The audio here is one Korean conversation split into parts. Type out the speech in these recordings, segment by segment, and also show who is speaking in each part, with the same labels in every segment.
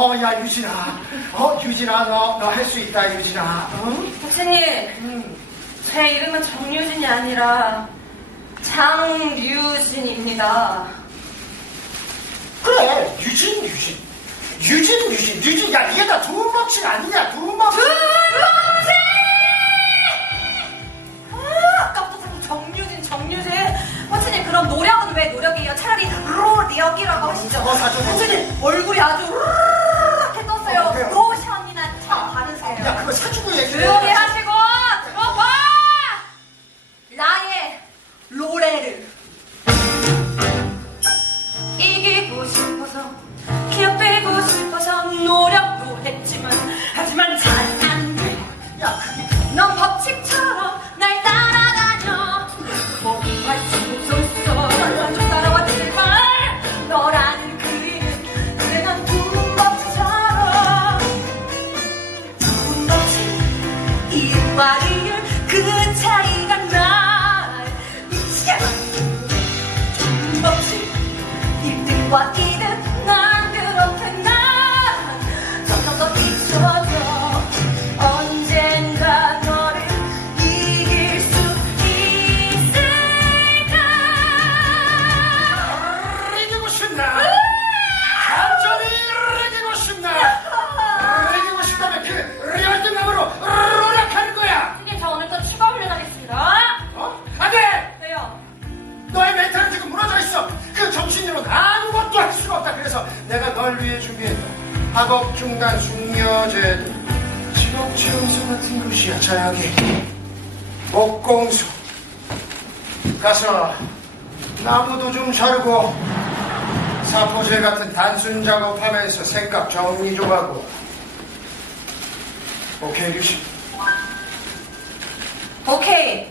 Speaker 1: 어, 야, 유진아. 어, 유진아, 너, 너 할 수 있다, 유진아. 응?
Speaker 2: 박사님, 제 이름은 정유진이 아니라 장유진입니다.
Speaker 1: 그래, 유진, 유진. 유진, 유진, 유진. 야, 이게 다 두루먹칭 아니냐, 두루먹칭.
Speaker 2: 아, 아까부터 정유진, 정유진. 박사님, 그럼 노력은 왜 노력이에요? 차라리 로력이라고 하시죠.
Speaker 1: 어, 사실 뭐-
Speaker 2: 박사님, 얼굴이 아주 싶어서 기억 빼고 싶어서 노력도 했지만 하지만 잘 안 돼.
Speaker 1: 야, 그게.
Speaker 2: 넌 법칙처럼 날 따라다녀. 뭐할 수 없었어 난좀 따라와 제발. 너라는 그이는 그래 난 구름법칙처럼. 구름법칙. 이빨이을 그 차이가 날 미치게 만드는 법칙. 1등과 2
Speaker 1: 내가 널 위해 준비했다. 학업 중단 숙려제도, 직업 치료소 같은 것이야. 자 여기 목공소 가서 나무도 좀 자르고 사포질 같은 단순 작업하면서 생각 정리 좀 하고. 오케이 유시.
Speaker 2: 오케이
Speaker 1: 네.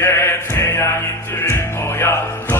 Speaker 1: 위에 태양이 뜰 거야.